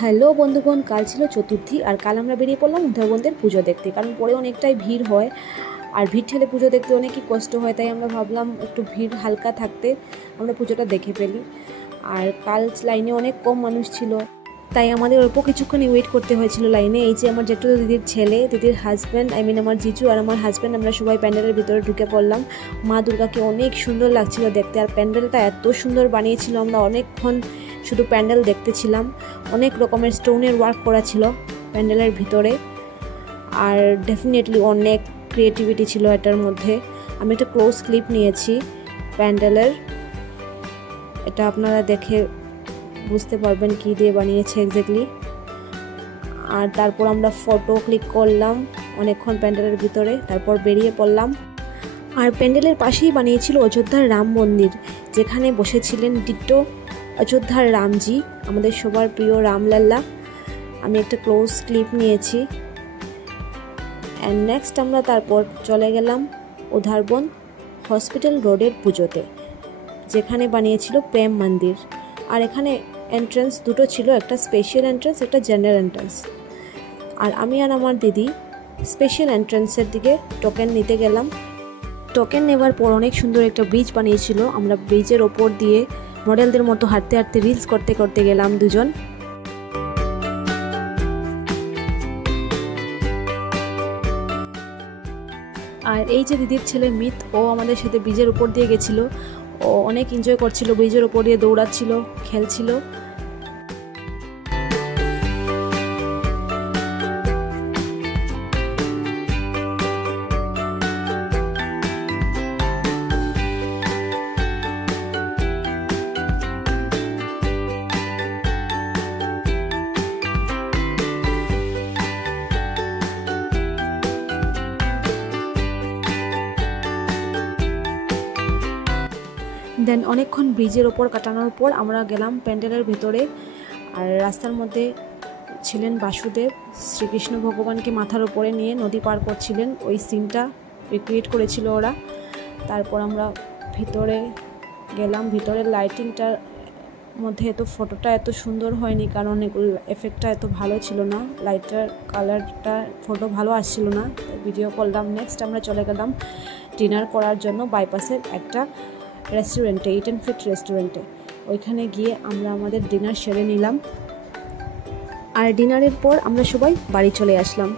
Hello বন্ধুগণ, কাল ছিল চতুর্থী আর কাল আমরা বেরিয়ে পড়লাম উধারবন্দের পুজো দেখতে। কারণ পরে অনেকটাই ভিড় হয় আর ভিড় ঠেলে পুজো দেখতে অনেকই কষ্ট হয়, তাই আমরা ভাবলাম একটু ভিড় হালকা থাকতে আমরা পুজোটা দেখে ফেলি। আর কাল লাইনে অনেক কম মানুষ ছিল, তাই আমাদের অল্প কিছুক্ষণ ওয়েট করতে হয়েছিল লাইনে। এই যে আমার জেঠু দিদির ছেলে, দিদির হাজব্যান্ড, আমার জিজু আর আমার হাজব্যান্ড, আমরা সবাই প্যান্ডেলের ভিতরে ঢুকে পড়লাম। মা দুর্গাকে অনেক সুন্দর লাগছিল দেখতে, আর প্যান্ডেলটা এত সুন্দর বানিয়েছিল, আমরা অনেকক্ষণ শুধু প্যান্ডেল দেখতেছিলাম। অনেক রকমের স্টোনের ওয়ার্ক করা ছিল প্যান্ডেলের ভিতরে, আর ডেফিনেটলি অনেক ক্রিয়েটিভিটি ছিল এটার মধ্যে। আমি একটা ক্লোজ ক্লিপ নিয়েছি প্যান্ডেলের, এটা আপনারা দেখে বুঝতে পারবেন কী দিয়ে বানিয়েছে এক্স্যাক্টলি। আর তারপর আমরা ফটো ক্লিক করলাম অনেকক্ষণ প্যান্ডেলের ভিতরে, তারপর বেরিয়ে পড়লাম। আর প্যান্ডেলের পাশেই বানিয়েছিল অযোধ্যার রাম মন্দির, যেখানে বসেছিলেন ডিটো অযোধ্যার রামজি, আমাদের সবার প্রিয় রামলাল্লা। আমি একটা ক্লোজ ক্লিপ নিয়েছি। অ্যান্ড নেক্সট আমরা তারপর চলে গেলাম উধারবন হসপিটাল রোডের পুজোতে, যেখানে বানিয়েছিল প্রেম মন্দির। আর এখানে এন্ট্রান্স দুটো ছিল, একটা স্পেশাল এন্ট্রান্স, একটা জেনারেল এন্ট্রান্স। আর আমি আর আমার দিদি স্পেশাল এন্ট্রান্সের দিকে টোকেন নিতে গেলাম। টোকেন নেওয়ার পর অনেক সুন্দর একটা ব্রিজ বানিয়েছিল, আমরা ব্রিজের ওপর দিয়ে মডেলদের মতো হাঁটতে হাঁটতে রিলস করতে করতে গেলাম দুজন। আর এই যে দিদির ছেলে মিত, ও আমাদের সাথে ব্রিজের উপর দিয়ে গেছিলো, ও অনেক এনজয় করছিল, ব্রিজের উপর দিয়ে দৌড়াচ্ছিল, খেলছিল। দেন অনেকক্ষণ ব্রিজের ওপর কাটানোর পর আমরা গেলাম প্যান্ডেলের ভিতরে। আর রাস্তার মধ্যে ছিলেন বাসুদেব, শ্রীকৃষ্ণ ভগবানকে মাথার উপরে নিয়ে নদী পার করছিলেন, ওই সিনটা রিক্রিয়েট করেছিল ওরা। তারপর আমরা ভিতরে গেলাম। ভিতরের লাইটিংটার মধ্যে ফটোটা এত সুন্দর হয়নি, কারণ এগুলো এফেক্টটা এত ভালো ছিল না, লাইটার কালারটা ফটো ভালো আসছিল না, ভিডিও করলাম। নেক্সট আমরা চলে গেলাম ডিনার করার জন্য বাইপাসের একটা রেস্টুরেন্টে, ইট অ্যান্ড ফিট রেস্টুরেন্টে। ওইখানে গিয়ে আমরা আমাদের ডিনার সেরে নিলাম। আর ডিনারের পর আমরা সবাই বাড়ি চলে আসলাম।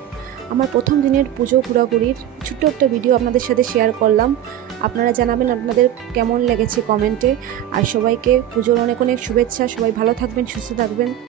আমার প্রথম দিনের পুজো ঘোরাঘুরির ছোট্ট একটা ভিডিও আপনাদের সাথে শেয়ার করলাম। আপনারা জানাবেন আপনাদের কেমন লেগেছে কমেন্টে। আর সবাইকে পুজোর অনেক অনেক শুভেচ্ছা। সবাই ভালো থাকবেন, সুস্থ থাকবেন।